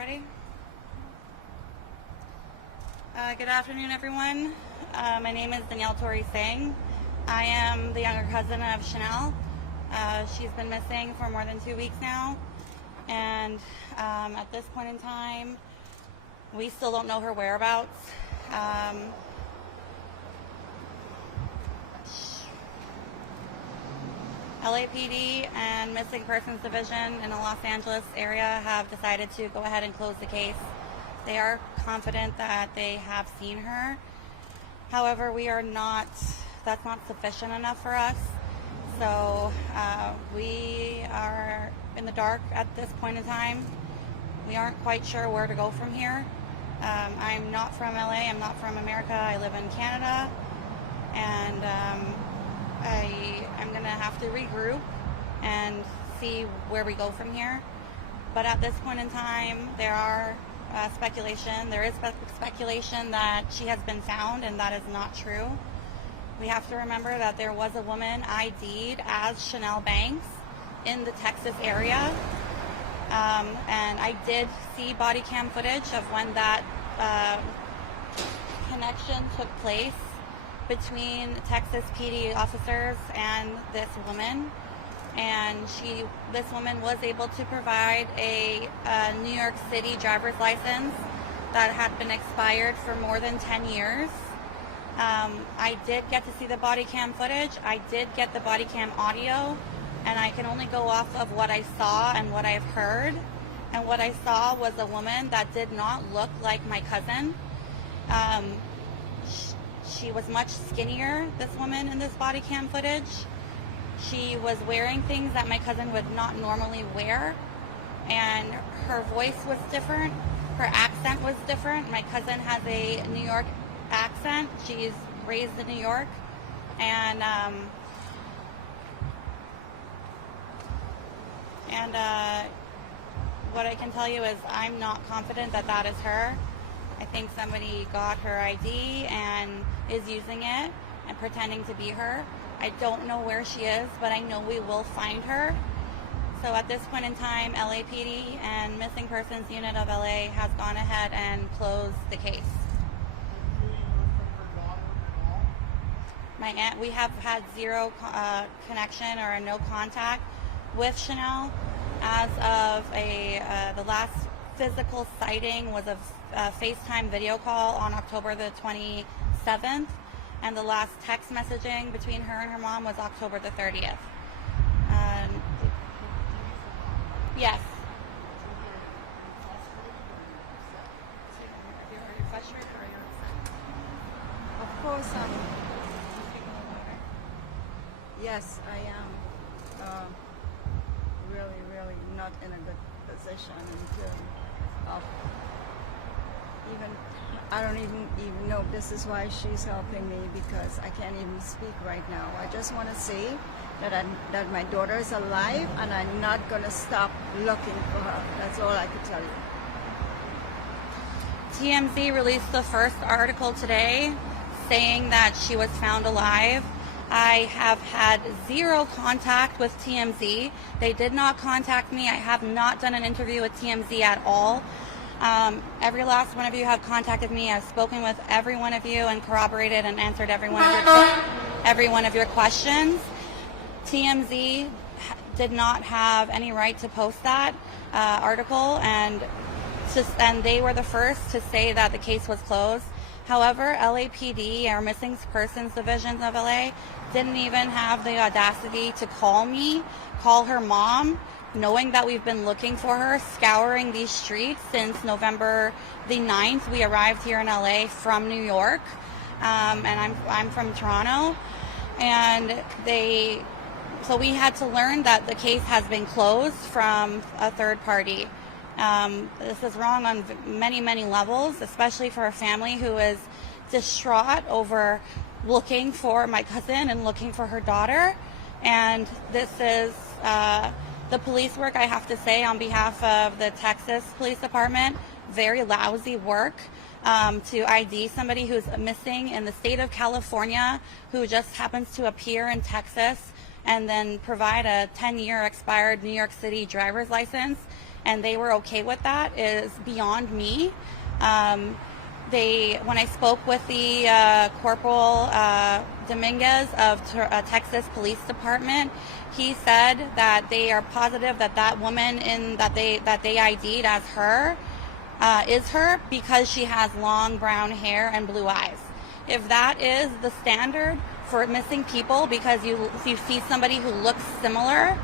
Ready? Good afternoon, everyone. My name is Danielle Tori Singh. I am the younger cousin of Chanel. She's been missing for more than 2 weeks now, and at this point in time, we still don't know her whereabouts. LAPD and Missing Persons Division in the Los Angeles area have decided to go ahead and close the case. They are confident that they have seen her. However, that's not sufficient enough for us. So we are in the dark at this point in time. We aren't quite sure where to go from here. I'm not from LA, I'm not from America, I live in Canada, and I'm going to have to regroup and see where we go from here. But at this point in time, there is speculation that she has been found, and that is not true. We have to remember that there was a woman ID'd as Chanel Banks in the Texas area. And I did see body cam footage of when that connection took place between Texas PD officers and this woman. And this woman was able to provide a New York City driver's license that had been expired for more than 10 years. I did get to see the body cam footage. I did get the body cam audio, and I can only go off of what I saw and what I've heard. And what I saw was a woman that did not look like my cousin. She was much skinnier, this woman in this body cam footage. She was wearing things that my cousin would not normally wear, and her voice was different. Her accent was different. My cousin has a New York accent. She's raised in New York, and what I can tell you is I'm not confident that that is her. I think somebody got her ID and is using it and pretending to be her. I don't know where she is, but I know we will find her. So at this point in time, LAPD and Missing Persons Unit of LA has gone ahead and closed the case. My aunt, we have had zero connection or no contact with Chanel. As of the last physical sighting was a FaceTime video call on October the 27th, and the last text messaging between her and her mom was October the 30th. Yes. Of course, yes, I am really not in a good position until I don't even know if this is why she's helping me, because I can't even speak right now. I just want to say that my daughter is alive, and I'm not going to stop looking for her. That's all I could tell you. TMZ released the first article today saying that she was found alive. I have had zero contact with TMZ. They did not contact me. I have not done an interview with TMZ at all. Every last one of you have contacted me. I've spoken with every one of you and corroborated and answered every one of your questions. TMZ did not have any right to post that article, and they were the first to say that the case was closed. However, LAPD, or Missing Persons Division of LA, didn't even have the audacity to call her mom, knowing that we've been looking for her, scouring these streets since November the 9th. We arrived here in LA from New York, and I'm from Toronto, and so we had to learn that the case has been closed from a third party. This is wrong on many levels, especially for a family who is distraught over looking for my cousin and looking for her daughter. And this is the police work, I have to say, on behalf of the Texas Police Department, very lousy work to ID somebody who's missing in the state of California, who just happens to appear in Texas, and then provide a 10-year expired New York City driver's license. and they were okay with that is beyond me. When I spoke with the Corporal Dominguez of Texas Police Department, he said that they are positive that that woman that they ID'd as her is her because she has long brown hair and blue eyes. If that is the standard for missing people because you see somebody who looks similar,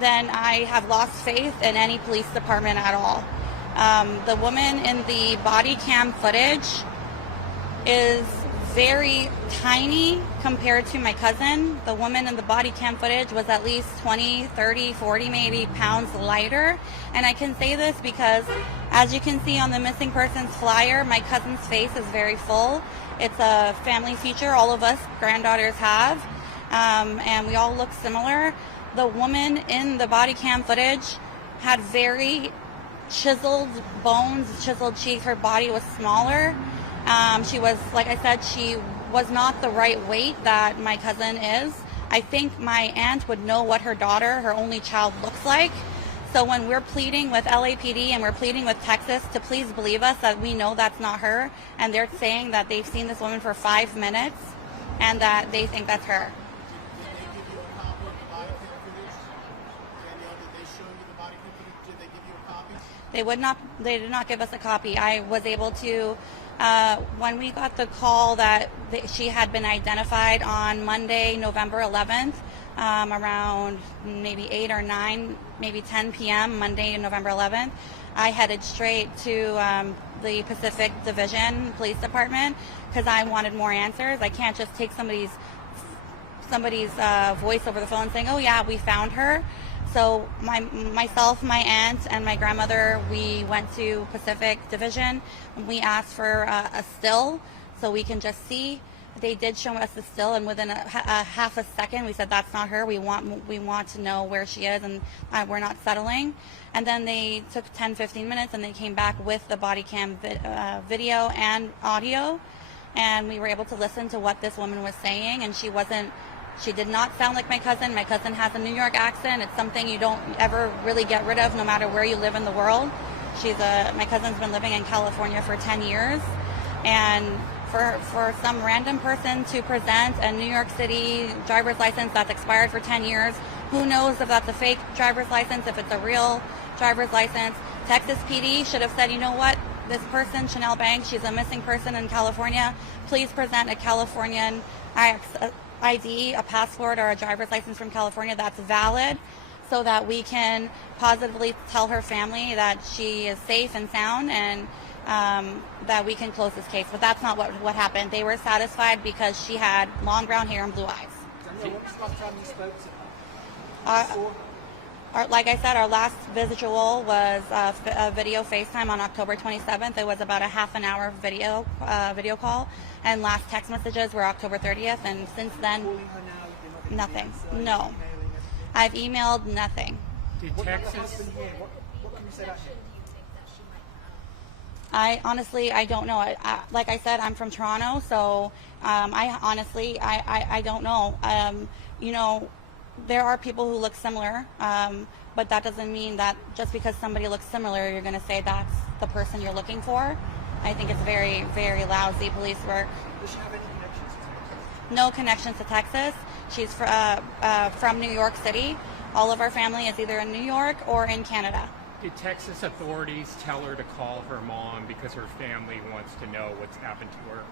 then I have lost faith in any police department at all. The woman in the body cam footage is very tiny compared to my cousin. The woman in the body cam footage was at least 20, 30, 40 maybe pounds lighter. And I can say this because, as you can see on the missing persons flyer, my cousin's face is very full. It's a family feature all of us granddaughters have, and we all look similar. The woman in the body cam footage had very chiseled bones, chiseled cheeks. Her body was smaller. She was, like I said, she was not the right weight that my cousin is. I think my aunt would know what her daughter, her only child, looks like. So when we're pleading with LAPD and we're pleading with Texas to please believe us that we know that's not her, and they're saying that they've seen this woman for 5 minutes and that they think that's her. They did not give us a copy. I was able to, when we got the call that she had been identified on Monday, November 11th, around maybe 8 or 9, maybe 10 p.m., Monday, November 11th, I headed straight to the Pacific Division Police Department because I wanted more answers. I can't just take somebody's voice over the phone saying, oh yeah, we found her. So myself, my aunt, and my grandmother, we went to Pacific Division. We asked for a still so we can just see. They did show us the still, and within a half a second, we said, that's not her. We want to know where she is, and we're not settling. And then they took 10, 15 minutes, and they came back with the body cam video and audio, and we were able to listen to what this woman was saying, and she did not sound like my cousin. My cousin has a New York accent. It's something you don't ever really get rid of no matter where you live in the world. My cousin's been living in California for 10 years. And for some random person to present a New York City driver's license that's expired for 10 years, who knows if that's a fake driver's license, if it's a real driver's license. Texas PD should have said, you know what, this person, Chanel Banks, she's a missing person in California. Please present a Californian ID, a passport, or a driver's license from California that's valid so that we can positively tell her family that she is safe and sound and that we can close this case. But that's not what happened. They were satisfied because she had long brown hair and blue eyes. Danielle, when was the last time you spoke to her? Like I said, our last visual was a video FaceTime on October 27th. It was about a half an hour video call, and last text messages were October 30th, and since then, nothing. No. I've emailed nothing. Did Texas... What can you say about him? I don't know. Like I said, I'm from Toronto, so I don't know. There are people who look similar, but that doesn't mean that just because somebody looks similar, you're going to say that's the person you're looking for. I think it's very, very lousy police work. Does she have any connections to Texas? No connections to Texas. She's from New York City. All of our family is either in New York or in Canada. Did Texas authorities tell her to call her mom because her family wants to know what's happened to her?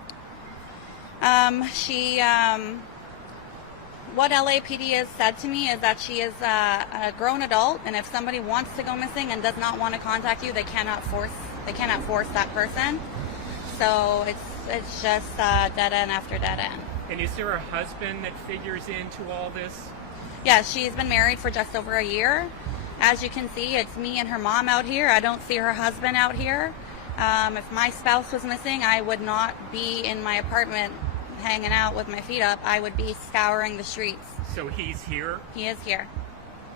What LAPD has said to me is that she is a grown adult, and if somebody wants to go missing and does not want to contact you, they cannot force that person. So it's just dead end after dead end. And is there a husband that figures into all this? Yeah, she's been married for just over a year. As you can see, it's me and her mom out here. I don't see her husband out here. If my spouse was missing, I would not be in my apartment hanging out with my feet up. I would be scouring the streets. So he's here? He is here.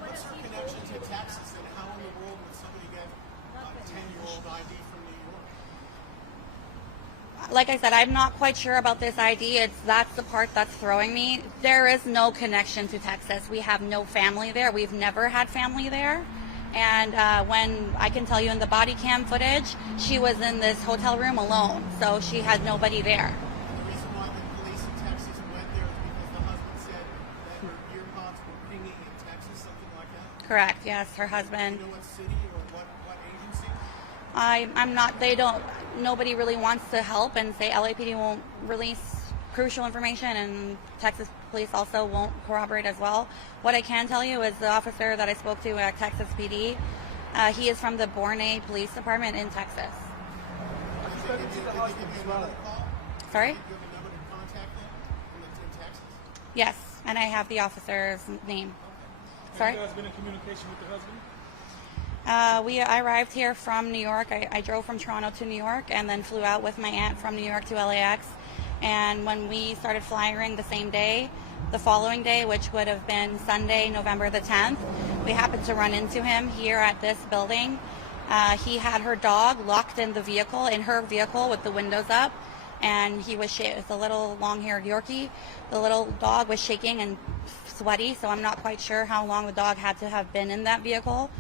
What's her connection to Texas, and how in the world would somebody get a 10-year-old ID from New York? Like I said, I'm not quite sure about this ID. That's the part that's throwing me. There is no connection to Texas. We have no family there. We've never had family there. And when I can tell you in the body cam footage, she was in this hotel room alone, so she had nobody there. The reason why the police in Texas went there is because the husband said that her earpods were pinging in Texas, something like that. Correct, yes, her husband. Do you know what city or what agency? I'm not, nobody really wants to help and say LAPD won't release crucial information, and Texas police also won't corroborate as well. What I can tell you is the officer that I spoke to at Texas PD, he is from the Borneo Police Department in Texas. Have you spoken to the husband as well? Sorry? Do you have a number to contact them in Texas? Yes, and I have the officer's name. Sorry? Have you guys been in communication with the husband? I arrived here from New York. I drove from Toronto to New York and then flew out with my aunt from New York to LAX. And when we started flying the same day, the following day, which would have been Sunday, November the 10th, we happened to run into him here at this building. He had her dog locked in her vehicle with the windows up, and he was it's a little long-haired Yorkie. The little dog was shaking and sweaty, so I'm not quite sure how long the dog had to have been in that vehicle.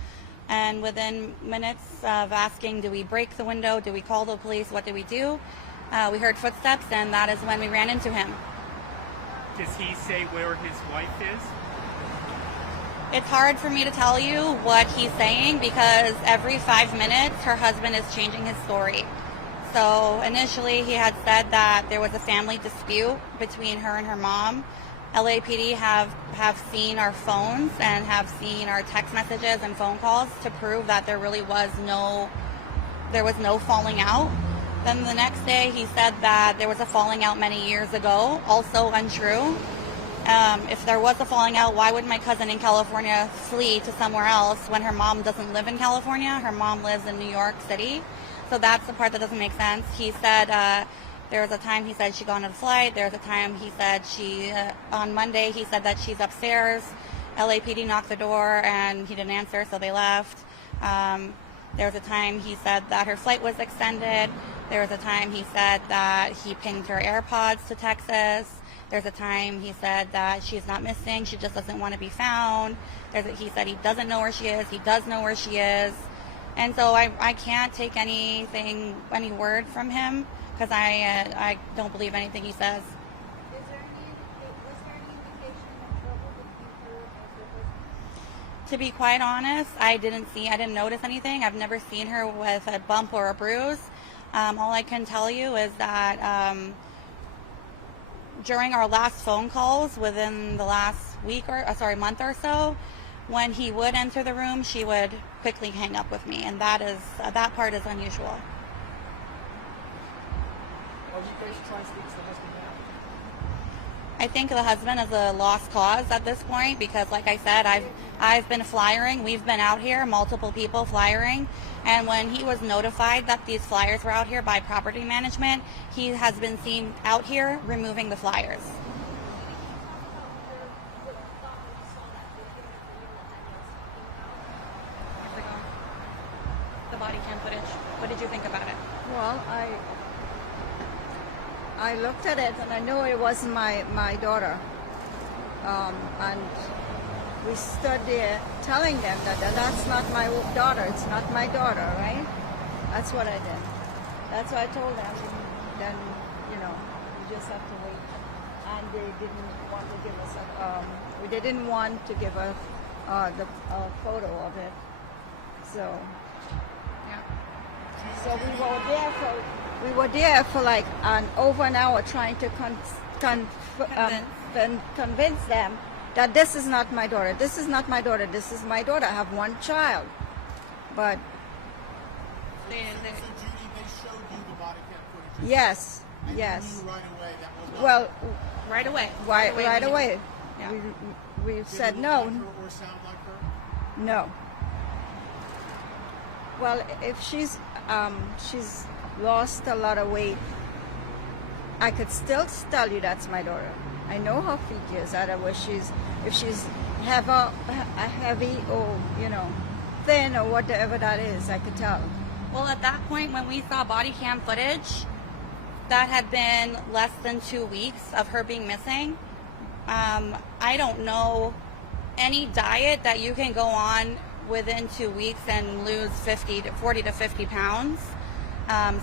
And within minutes of asking, do we break the window, do we call the police, what do we do? We heard footsteps, and that is when we ran into him. Does he say where his wife is? It's hard for me to tell you what he's saying because every 5 minutes her husband is changing his story. So initially he had said that there was a family dispute between her and her mom. LAPD have seen our phones and have seen our text messages and phone calls to prove that there was no falling out. Then the next day he said that there was a falling out many years ago, also untrue. If there was a falling out, why would my cousin in California flee to somewhere else when her mom doesn't live in California? Her mom lives in New York City. So that's the part that doesn't make sense. He said there was a time he said she got on a flight. There was a time he said on Monday he said that she's upstairs. LAPD knocked the door and he didn't answer, so they left. There was a time he said that her flight was extended. There was a time he said that he pinged her AirPods to Texas. There's a time he said that she's not missing, she just doesn't want to be found. He said he doesn't know where she is, he does know where she is. And so I can't take any word from him because I don't believe anything he says. Was there any indication of trouble between her and her husband? To be quite honest, I didn't notice anything. I've never seen her with a bump or a bruise. All I can tell you is that during our last phone calls within the last month or so, when he would enter the room, she would quickly hang up with me, and that part is unusual. Are you guys trying to speak to the husband now? I think the husband is a lost cause at this point because, like I said, I've been flyering. We've been out here, multiple people flyering, and when he was notified that these flyers were out here by property management, he has been seen out here removing the flyers. The body cam footage. What did you think about it? Well, I looked at it and I knew it wasn't my daughter. And we stood there telling them that that's not my daughter, it's not my daughter, right? That's what I did. That's what I told them. Then, you just have to wait. And they didn't want to give us they didn't want to give us the photo of it. So we were there for like over an hour trying to convince them that this is not my daughter. This is not my daughter. This is my daughter. I have one child. But So Judy, they showed you the body cam footage. yes. And you knew right away that was not Well, Right away. right away. Yeah. We Did said it look no. like her or sound like her? No. Well, if she's lost a lot of weight, I could still tell you that's my daughter. I know her features. Otherwise, if she's heavy or thin or whatever that is, I could tell. Well, at that point, when we saw body cam footage, that had been less than 2 weeks of her being missing. I don't know any diet that you can go on within 2 weeks and lose 40 to 50 pounds.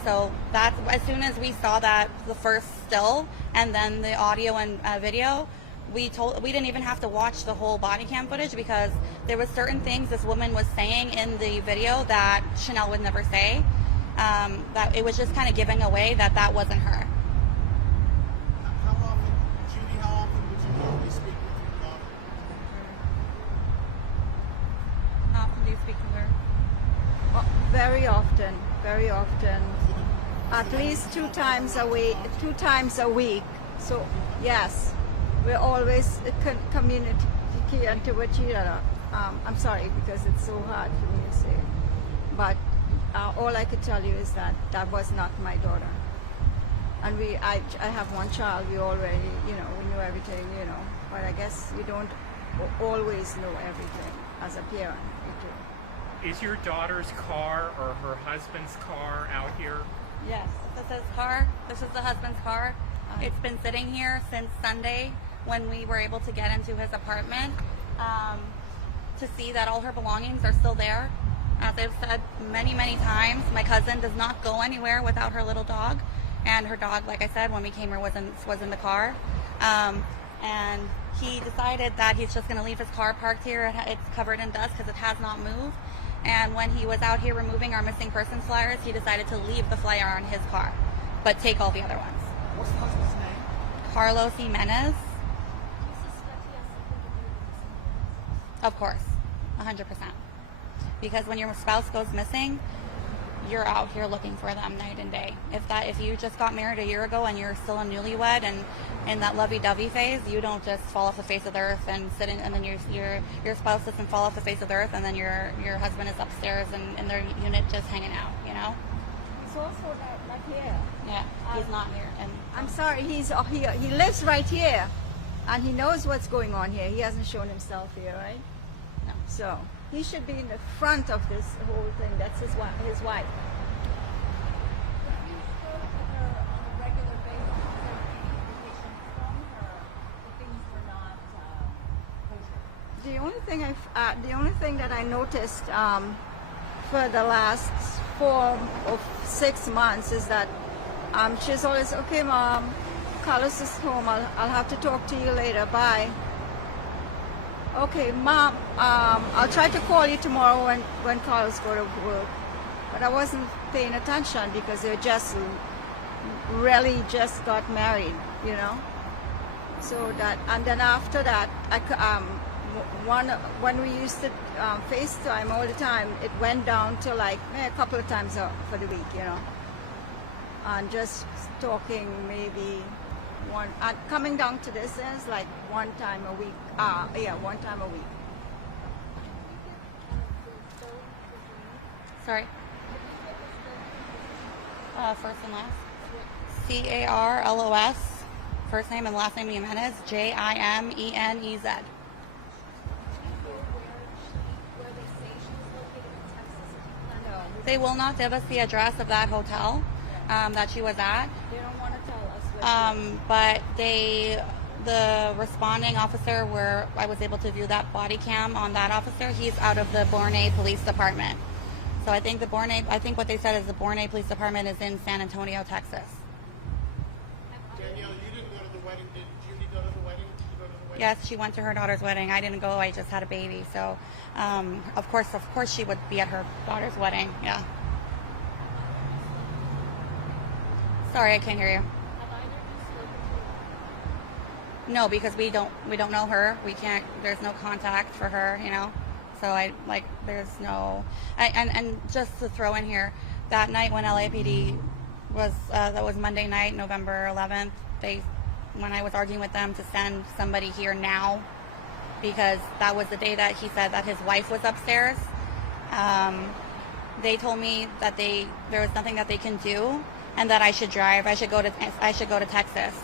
So that's, as soon as we saw that, the first still and then the audio and video, we didn't even have to watch the whole body cam footage, because there was certain things this woman was saying in the video that Chanel would never say. That it was just kind of giving away that wasn't her. How often, Judy, how often would you normally speak with your daughter? How often do you speak to her? Very often, very often. At least 2 times a week. 2 times a week. So yes, we're always communicating to each other. I'm sorry because it's so hard for me to say, but all I could tell you is that that was not my daughter. And I have one child. We already, we knew everything, But I guess we don't always know everything as a parent. Is your daughter's car or her husband's car out here? Yes, this is his car. This is the husband's car. It's been sitting here since Sunday when we were able to get into his apartment to see that all her belongings are still there. As I've said many, many times, my cousin does not go anywhere without her little dog. And her dog, like I said, when we came here, was in the car. And he decided that he's just going to leave his car parked here. It's covered in dust because it has not moved. And when he was out here removing our missing persons flyers, he decided to leave the flyer on his car, but take all the other ones. What's the husband's name? Carlos Jimenez. Of course, 100%. Because when your spouse goes missing, you're out here looking for them night and day. If you just got married a year ago and you're still a newlywed and in that lovey-dovey phase, you don't just fall off the face of the earth and sit in, and then your spouse doesn't fall off the face of the earth, and then your husband is upstairs and in their unit just hanging out, It's also not here. Yeah, he's not here. And I'm sorry, he's here. He lives right here, and he knows what's going on here. He hasn't shown himself here, right? No. So he should be in the front of this whole thing. That's his wife. If you spoke to her on a regular basis, communication from her, the things were not kosher. The only thing that I noticed for the last 4 or 6 months is that she's always, okay, Mom, Carlos is home. I'll have to talk to you later. Bye. Okay, Mom, I'll try to call you tomorrow when Carlos go to work. But I wasn't paying attention because they really just got married, So that, and then after that, when we used to FaceTime all the time, it went down to like a couple of times for the week, And just talking maybe coming down to this is like 1 time a week. 1 time a week. sorry. First and last. Carlos, first name and last name Jimenez, Jimenez. They will not give us the address of that hotel that she was at. They don't want to tell us. But the responding officer, where I was able to view that body cam on that officer, he's out of the Bornay Police Department. So I think what they said is the Bornay Police Department is in San Antonio, Texas. Danielle, you didn't go to the wedding. Did Judy go to the wedding? Did you go to the wedding? Yes, she went to her daughter's wedding. I didn't go. I just had a baby. So, of course, she would be at her daughter's wedding. Yeah. Sorry, I can't hear you. No, because we don't know her. We can't. There's no contact for her. So there's no. And just to throw in here, that night when LAPD was that was Monday night, November 11th. When I was arguing with them to send somebody here now, because that was the day that he said that his wife was upstairs. They told me that there was nothing that they can do, and that I should drive. I should go to Texas.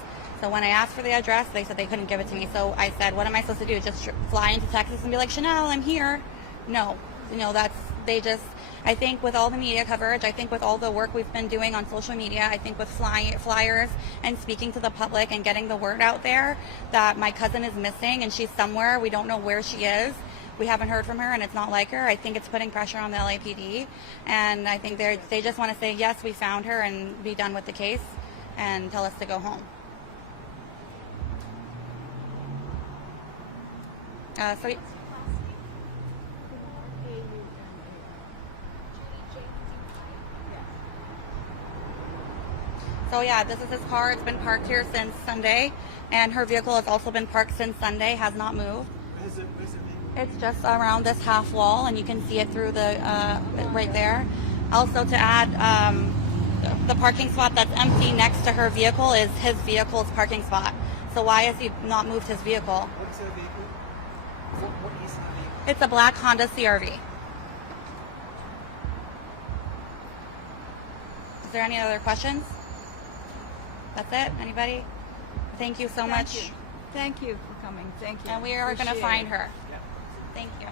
So when I asked for the address, they said they couldn't give it to me. So I said, what am I supposed to do? Just fly into Texas and be like, Chanel, I'm here? No. I think with all the media coverage, I think with all the work we've been doing on social media, I think with flyers and speaking to the public and getting the word out there that my cousin is missing and she's somewhere, we don't know where she is. we haven't heard from her, and it's not like her. I think it's putting pressure on the LAPD, and I think they just want to say, yes, we found her, and be done with the case, and tell us to go home. So. So yeah, this is his car. It's been parked here since Sunday, and her vehicle has also been parked since Sunday, has not moved. Where's it It's just around this half wall, and you can see it through the right there. Also, to add, the parking spot that's empty next to her vehicle is his vehicle's parking spot. So why has he not moved his vehicle? What's her vehicle? What is her vehicle? It's a black Honda CRV. Is there any other questions? That's it? Anybody? Thank you so much. Thank you for coming. Thank you. And we are going to Appreciate find it. her. Thank you.